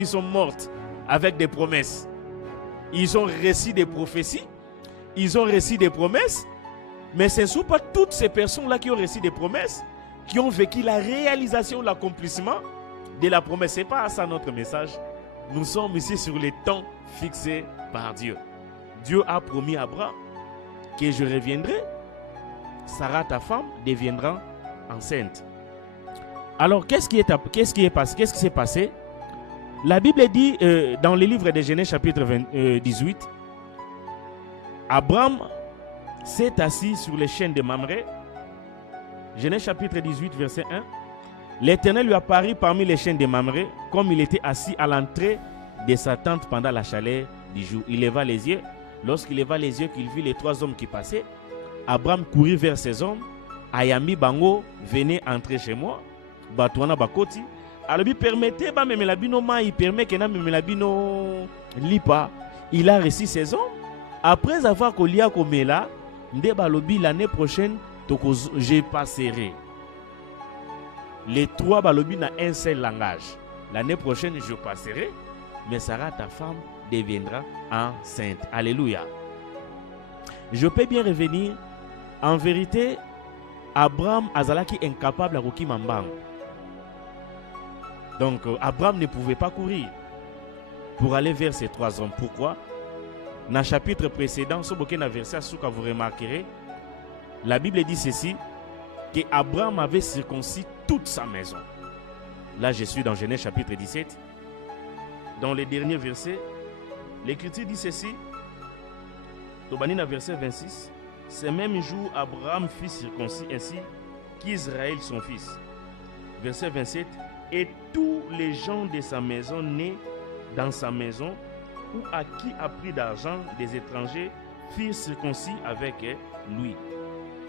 qui sont mortes avec des promesses. Ils ont reçu des prophéties, ils ont reçu des promesses, mais ce ne sont pas toutes ces personnes-là qui ont reçu des promesses, qui ont vécu la réalisation, l'accomplissement de la promesse. Ce n'est pas ça notre message. Nous sommes ici sur les temps fixés par Dieu. Dieu a promis à Abraham que je reviendrai, Sarah, ta femme, deviendra enceinte. Alors, qu'est-ce qui s'est passé? La Bible dit dans le livre de Genèse chapitre 18, Abraham s'est assis sur les chênes de Mamré. Genèse chapitre 18, verset 1. L'Éternel lui apparut parmi les chênes de Mamré, comme il était assis à l'entrée de sa tente pendant la chaleur du jour. Il leva les yeux. Lorsqu'il leva les yeux, qu'il vit les 3 hommes qui passaient, Abraham courut vers ces hommes. Ayami Bango, venez entrer chez moi. Batouana Bakoti. Alors, il permettait, il permet que Melabino lipa. Il a reçu ces hommes. Après avoir collié Komela, l'année prochaine, je passerai. Les 3 balobi n'ont un seul langage. L'année prochaine, je passerai, mais Sarah, ta femme, deviendra enceinte. Alléluia. Je peux bien revenir. En vérité, Abraham azalaki incapable à Roki Mambang. Donc, Abraham ne pouvait pas courir pour aller vers ces 3 hommes. Pourquoi? Dans le chapitre précédent, ce verset, vous remarquerez, la Bible dit ceci, que Abraham avait circoncis toute sa maison. Là, je suis dans Genèse chapitre 17. Dans les derniers versets, l'Écriture dit ceci, Tobanina verset 26, ce même jour, Abraham fit circoncis ainsi qu'Israël son fils. Verset 27, et tous les gens de sa maison nés dans sa maison ou à qui a pris d'argent des étrangers firent circoncis avec lui.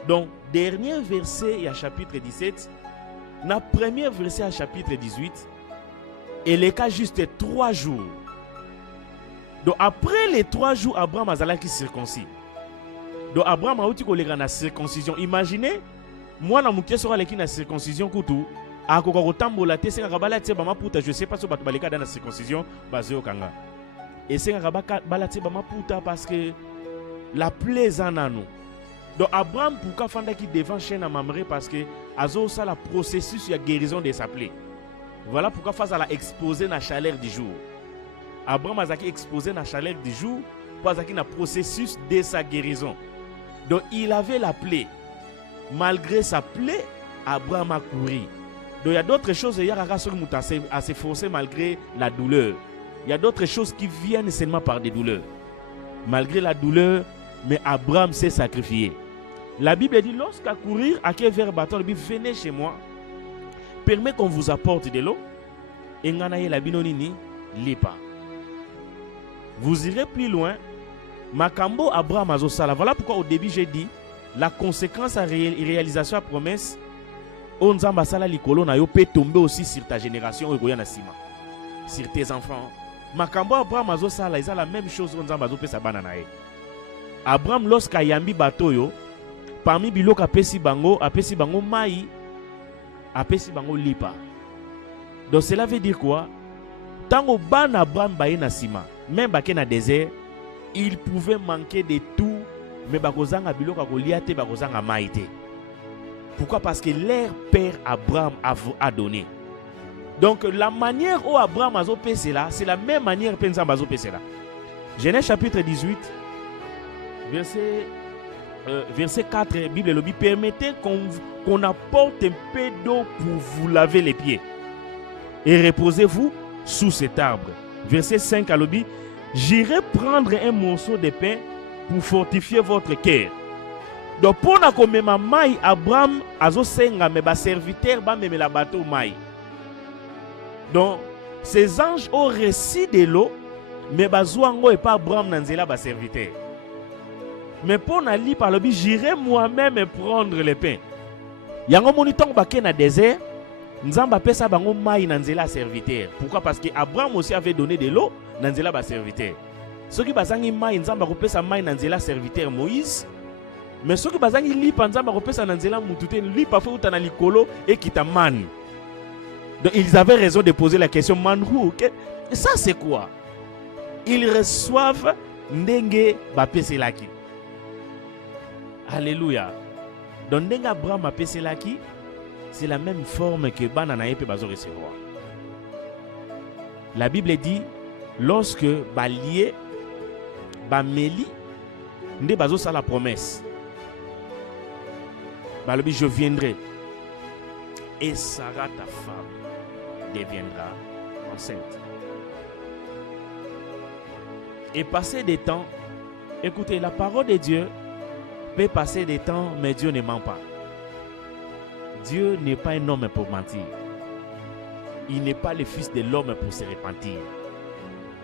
Donc, dernier verset, il y a chapitre 17. Dans le premier verset, à chapitre 18, il est qu'à juste 3 jours. Donc, après les 3 jours, Abraham a qui circoncis. Donc, Abraham a eu la circoncision. Imaginez, moi, je suis allé à la circoncision. Je ne sais pas si je vais dans la circoncision. Et c'est parce que la plaie en a nous. Donc Abraham pourquoi fanda qui devant chaîne à Mamré parce que azo ça la processus de guérison de sa plaie. Voilà pourquoi face à la exposé la chaleur du jour. Abraham a exposé la chaleur du jour parce qu'il a processus de sa guérison. Donc il avait la plaie. Malgré sa plaie, Abraham a couru. Donc il y a d'autres choses il y a à s'efforcer malgré la douleur. Il y a d'autres choses qui viennent seulement par des douleurs. Malgré la douleur, mais Abraham s'est sacrifié. La Bible dit, lorsqu'à courir, à quel vers bâton, venez chez moi, permet qu'on vous apporte de l'eau, et nganaye la binonini, lipa. Vous irez plus loin, Makambo Abraham azosala. Voilà pourquoi au début j'ai dit, la conséquence à réalisation à promesse, Onzamba sala likolo na yo peut tomber aussi sur ta génération, sur tes enfants. Makambo Abraham azosala, ils ont la même chose, Onzamba azope sa bananae. Abraham lorsqu'à yambi batoyo, parmi biloko apesi bango mai, apesi bango lipa. Donc cela veut dire quoi? Tango ban Abraham baye na sima, même baké na désert, il pouvait manquer de tout, mais bakozanga biloko akoliate bakozanga maïté. Pourquoi? Parce que leur père Abraham a donné. Donc la manière dont Abraham a opéré là, c'est la même manière que Nzamba a opéré là. Genèse chapitre 18. Verset 4, Bible lobby, permettez qu'on apporte un peu d'eau pour vous laver les pieds et reposez-vous sous cet arbre. Verset 5 à lobby, j'irai prendre un morceau de pain pour fortifier votre cœur. Donc pour na komema mai, Abraham azo senga me ba serviteur ba me la bateau mai. Donc ces anges ont reçu de l'eau, mais bazouango et pas Abraham nanzela ba serviteur. Mais pour n'aller par le but, j'irai moi-même prendre le pain. Yango moniton baké na désert, nzamba pesa bango mai nanzela serviteur. Pourquoi? Parce que Abraham aussi avait donné de l'eau nanzela ba serviteur. Ceux qui bazangi mai nzamba kopesa mai nanzela serviteur Moïse. Mais ceux qui bazangi lipa nzamba kopesa nanzela mutute lipa fa utana likolo et kitaman. Donc ils avaient raison de poser la question man who? Et ça c'est quoi? Ils reçoivent ndenge bapeselaki. Alléluia. Donc ndenge Abraham bapeselaki, c'est la même forme que bana na yepe bazo recevoir. La Bible dit lorsque balié bameli nde bazo sa la promesse. Balobi je viendrai et Sarah ta femme deviendra enceinte. Et passer des temps, écoutez, la parole de Dieu peut passer des temps, mais Dieu ne ment pas. Dieu n'est pas un homme pour mentir. Il n'est pas le fils de l'homme pour se repentir.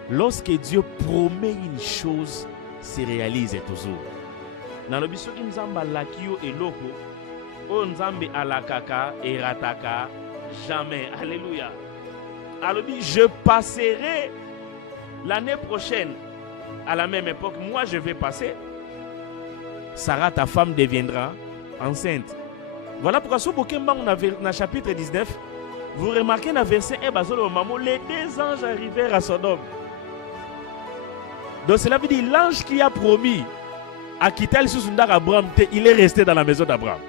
Lorsque Dieu promet une chose, se réalise toujours. Dans le biso qui nzamba lakio et loko, o nzambe alakaka et rataka jamais. Alléluia. Alors je passerai l'année prochaine à la même époque. Moi je vais passer. Sarah ta femme deviendra enceinte. Voilà pourquoi si vous regardez dans le chapitre 19, vous remarquez dans le verset 1, les deux anges arrivèrent à Sodome. Donc cela veut dire l'ange qui a promis à quitter le sous-sundar Abraham, il est resté dans la maison d'Abraham.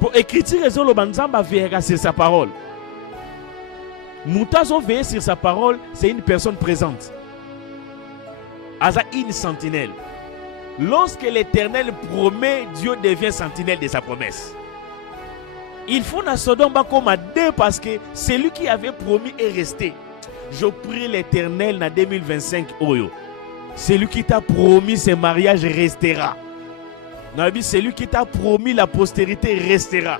Pour écrire le banzamba veillera sur sa parole. Moutazo veiller sur sa parole, c'est une personne présente. Asa une sentinelle. Lorsque l'Éternel promet, Dieu devient sentinelle de sa promesse. Il faut na Sodome comme à deux parce que celui qui avait promis est resté. Je prie l'Éternel en 2025 Oyo. Celui qui t'a promis ce mariage restera. Celui qui t'a promis la postérité restera.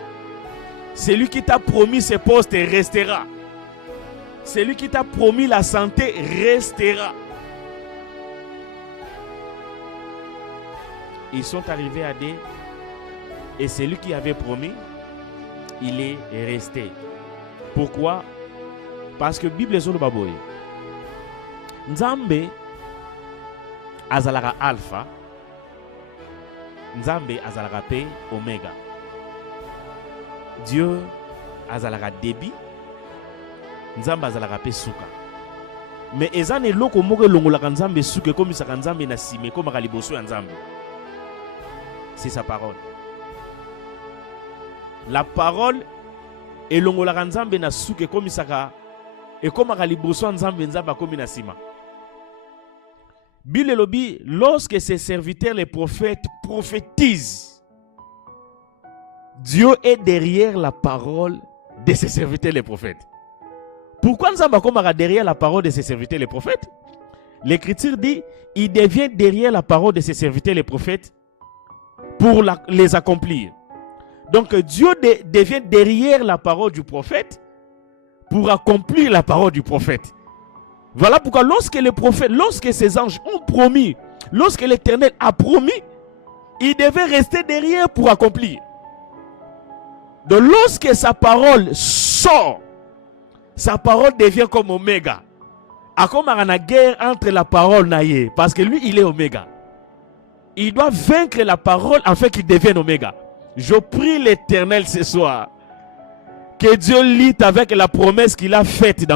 Celui qui t'a promis ce poste restera. Celui qui t'a promis la santé restera. Ils sont arrivés à D et celui qui avait promis, il est resté. Pourquoi? Parce que Bible est baboy. Nzambe azalaka alpha, Nzambe azalaka pe oméga. Dieu azalaka débit, Nzambe azalaka pe suka. Mais ezane loko moko longolaka Nzambe suka comme ça Nzambe na sime comme kaliboso ya Nzambe. C'est sa parole. La parole est longolaka Nzambe na suka comme ça et comme kaliboso Nzambe Nzambe comme na sima. Bible lobi, lorsque ses serviteurs les prophètes prophétisent, Dieu est derrière la parole de ses serviteurs les prophètes. Pourquoi nous sommes derrière la parole de ses serviteurs les prophètes? L'Écriture dit, il devient derrière la parole de ses serviteurs les prophètes pour les accomplir. Donc Dieu devient derrière la parole du prophète pour accomplir la parole du prophète. Voilà pourquoi lorsque les prophètes, lorsque ces anges ont promis, lorsque l'Éternel a promis, il devait rester derrière pour accomplir. Donc lorsque sa parole sort, sa parole devient comme Oméga. A comme une guerre entre la parole naïe, parce que lui il est Oméga. Il doit vaincre la parole afin qu'il devienne Oméga. Je prie l'Éternel ce soir que Dieu lit avec la promesse qu'il a faite dans